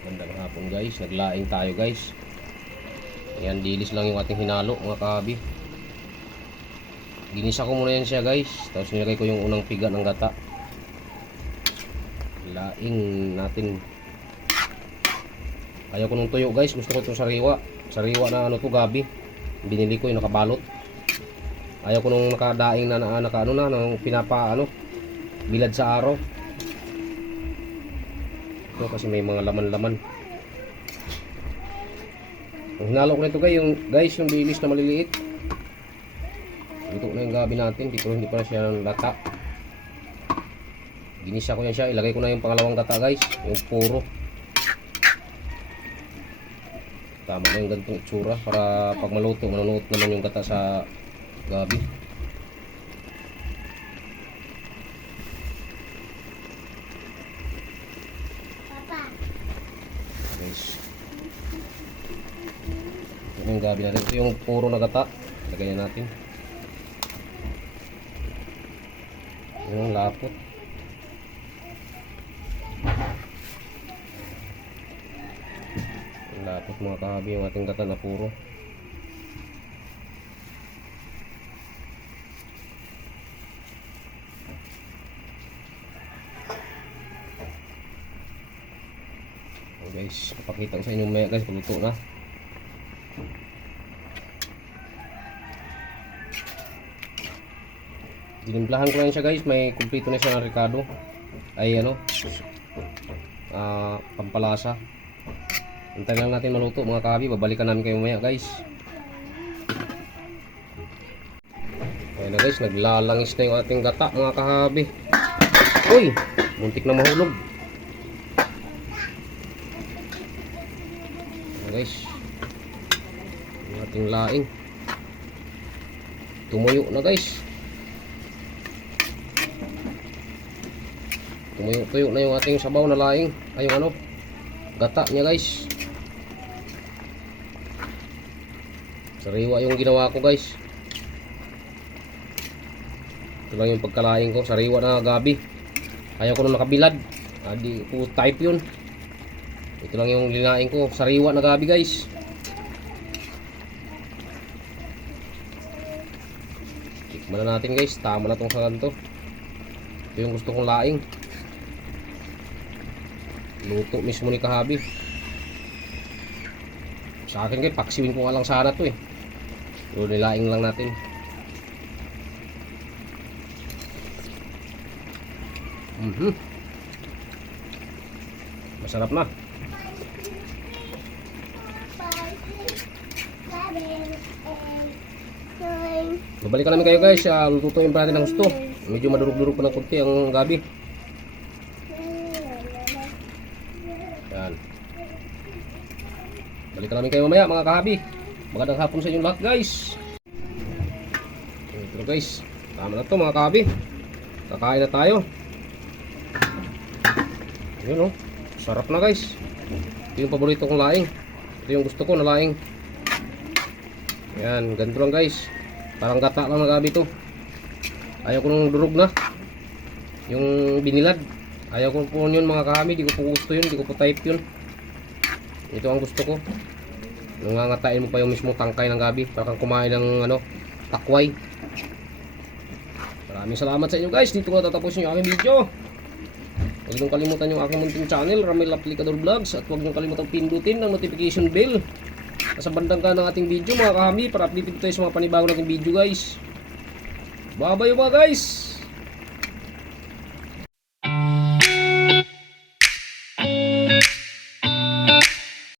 Magandang hapon guys, naglaing tayo guys. Ayan, dilis lang yung ating hinalo mga kahabi. Ginisa ko muna yan siya guys, tapos nilagay ko yung unang piga ng gata. Laing natin. Ayaw ko nung tuyo guys, gusto ko itong sariwa. Sariwa na ano to, gabi. Binili ko yung nakabalot. Ayaw ko nung nakadaing na nung bilad sa araw. Ito kasi may mga laman-laman. Ang hinalo ko nito guys, yung dilis na maliliit. Ito na yung gabi natin, pero hindi pa na siya lata. Ginisa ko yan siya, ilagay ko na yung pangalawang gata guys, yung puro. Tama na yung ganitong itsura para pag maluto, manunuot naman yung gata sa gabi. Guys, ito yung gabi natin, ito yung puro na gata. Lagay natin yung lapot. Yung lapot mga kahabi, yung ating gata na puro. Guys, papakita ko sa inyo maya guys, pagluto na. Dinimplahan ko lang siya guys, may kumpleto na siya ng Ricardo. Ay pampalasa. Antayin lang natin maluto mga kahabi, babalikan namin kayo maya guys. Ayan na guys, naglalangis na yung ating gata mga kahabi. Uy, muntik na mahulog. Guys, yung ating laing tumuyo na guys, tuyo na yung ating sabaw na laing, ay yung gata niya guys. Sariwa yung ginawa ko guys. Ito lang yung pagkalaing ko, sariwa na gabi. Ayaw ko nung nakabilad, di ko type yun. Ito lang yung linaing ko, sariwa na gabi guys. Tikman na natin guys, tama na tong sangan to. Ito yung gusto kong laing. Luto mismo ni kahabi. Sa akin guys, paksiwin ko nga lang sana to eh. So nilaing lang natin. Masarap na. Babalikan namin kayo guys, lutuin pa natin ng gusto. Medyo madurog-durog pa ng kunti ang gabi. Yan. Balikan namin kayo mamaya mga kahabi. Magandang hapon sa inyo lahat guys. Ito guys, tama na to mga kahabi. Kakain na tayo. Yun sarap na guys. Ito yung paborito kong laing. Ito yung gusto ko na laing. Yan, ganito lang guys. Parang gata lang na gabi to. Ayaw ko nung durog na yung binilad. Ayaw ko po yun mga kahami. Di ko po gusto yun, di ko po type yun. Ito ang gusto ko. Nangangatain mo pa yung mismo tangkay ng gabi. Parang kumain ng takway. Maraming salamat sa inyo guys. Dito ko natatapos yung aking video. Huwag niyong kalimutan yung aking munting channel, Ramil Aplicador Vlogs. At huwag niyong kalimutan pindutin ang notification bell sa bandang ka ng ating video mga kahami, para updated tayo sa mga panibago nating video guys. Bye bye mga guys.